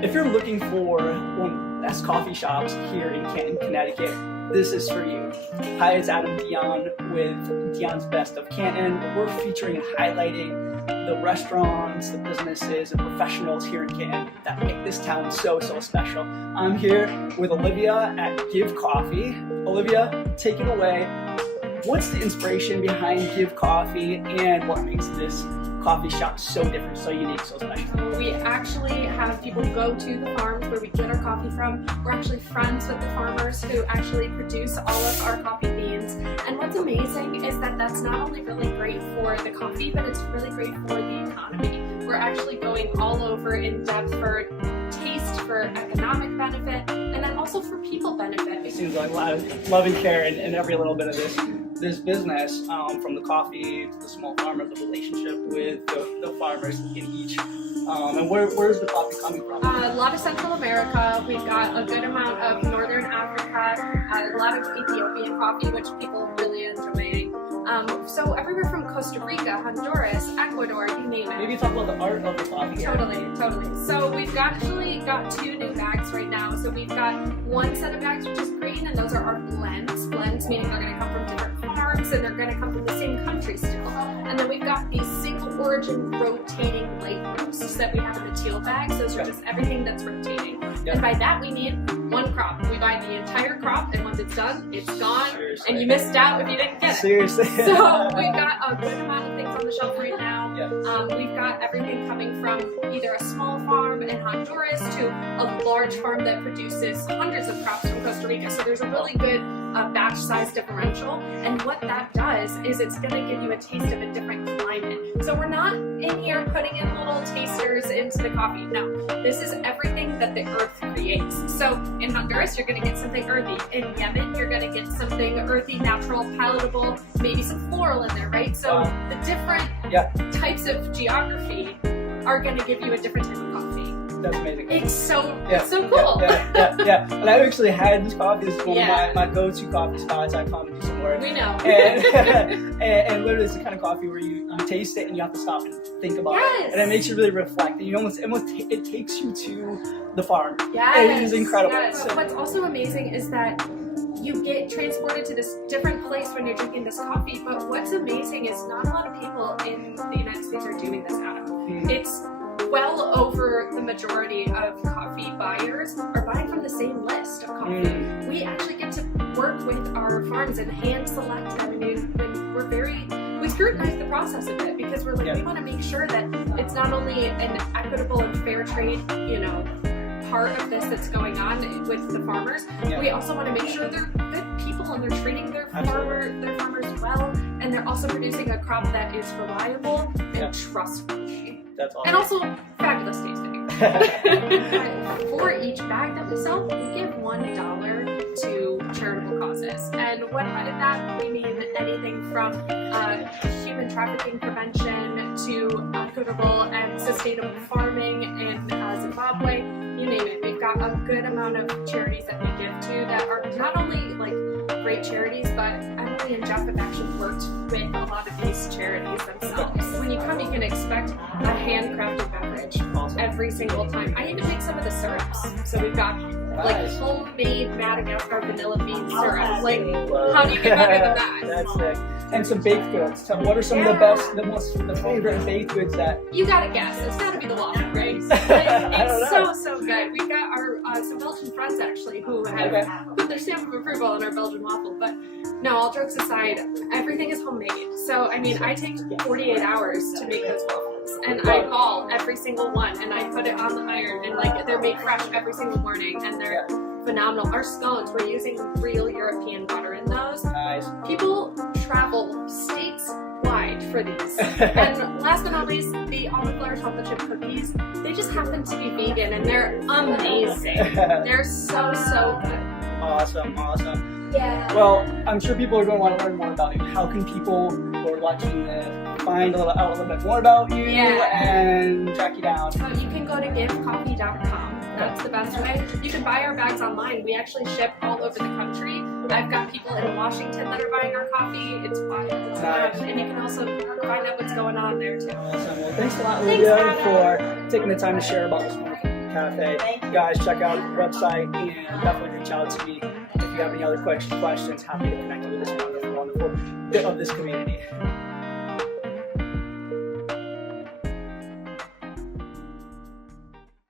If you're looking for one of the best coffee shops here in Canton, Connecticut, this is for you. Hi, it's Dion with Dion's Best of Canton. We're featuring and highlighting the restaurants, the businesses, and professionals here in Canton that make this town so special. I'm here with Olivia at Giv Coffee. Olivia, take it away. What's the inspiration behind Giv Coffee and what makes this coffee shop so different, so unique, so special? We actually have people go to the farms where we get our coffee from. We're actually friends with the farmers who actually produce all of our coffee beans. And what's amazing is that that's not only really great for the coffee, but it's really great for the economy. We're actually going all over in depth for taste, for economic benefit, and then also for people benefit. It seems like a lot of love and care in every little bit of this business, from the coffee to the small farmers, the relationship with the farmers in each. And where's the coffee coming from? A lot of Central America. We've got a good amount of Northern Africa, a lot of Ethiopian coffee, which people really enjoy. So everywhere from Costa Rica, Honduras, Ecuador, you name it. Maybe talk about the art of the coffee. Totally. So we've actually got 2 new bags right now. So we've got one set of bags which is green, and those are our blends. Blends meaning they're going to come from different farms and they're going to come from the same country still. And then we've got these single origin rotating light roasts that we have in the teal bags. Those are just everything that's rotating. Yep. And by that we need one crop. We buy the entire crop, and once it's done, it's gone. Seriously. And you missed out if you didn't get it. Seriously. So we've got a good amount of things on the shelf right now. Yes. We've got everything coming from either a small farm in Honduras to a large farm that produces hundreds of crops from Costa Rica. So there's a really good batch size differential. And what that does is it's going to give you a taste of a different climate. So we're not in here putting in little tasters into the coffee. No, this is everything that the earth creates. So in Honduras, you're going to get something earthy. In Yemen, you're going to get something earthy, natural, palatable, maybe some floral in there, right? So the different types of geography are going to give you a different type of coffee. That's amazing. It's so cool. Yeah. And I actually had this coffee. This is one of my go-to coffee spots. I come and do some work. We know. And literally, it's the kind of coffee where you taste it and you have to stop and think about it, and it makes you really reflect. And you almost it takes you to the farm. It is incredible. Yes. So what's also amazing is that you get transported to this different place when you're drinking this coffee. But what's amazing is not a lot of people in the United States are doing this, Adam. It's well over the majority of coffee buyers are buying from the same list of coffee. We actually get to work with our farms and hand select them, and we scrutinize the process of it because we're like, we want to make sure that it's not only an equitable and fair trade, part of this that's going on with the farmers. We also want to make sure they're good people and they're treating their farmers well, and they're also producing a crop that is reliable and trustworthy. That's awesome. And also fabulous tasting. For each bag that we sell, we give $1 to charitable causes. And when by that, we mean anything from human trafficking prevention to equitable and sustainable farming in Zimbabwe. You name it. We've got a good amount of charities that we give to that are not only like great charities, but Emily and Jeff have actually worked with a lot of these charities themselves. When you come, you can expect a handcrafted beverage every single time. I even make some of the syrups. So we've got like homemade Madagascar vanilla bean syrup. Like, how do you get better than that? That's sick. And some baked goods. So what are some of the favorite baked goods that you gotta guess? It's gotta be the waffle, right? It's so good. We've got our some Belgian friends actually who have put their stamp of approval on our Belgian waffle. But no, all jokes aside, everything is homemade. So I mean, I take 48 hours to make those waffles, and I ball every single one, and I put it on the iron, and like they're made fresh every single morning, and they're phenomenal. Our scones, we're using real European butter in those. Nice. People travel states wide for these. And last but not least, the almond flour chocolate chip cookies, they just happen to be vegan, and they're amazing. They're so good. Awesome. Yeah. Well, I'm sure people are going to want to learn more about you. How can people who are watching this find out a little bit more about you and track you down? You can go to givcoffee.com. That's the best way. You can buy our bags online. We actually ship all over the country. I've got people in Washington that are buying our coffee. It's wild. Nice. And you can also find out what's going on there too. Awesome. Well, thanks a lot, Olivia, for taking the time to share about this wonderful cafe. Thank you. Guys, check out the website and definitely reach out to me if you have any other questions. Happy to connect you with this wonderful bit of this community.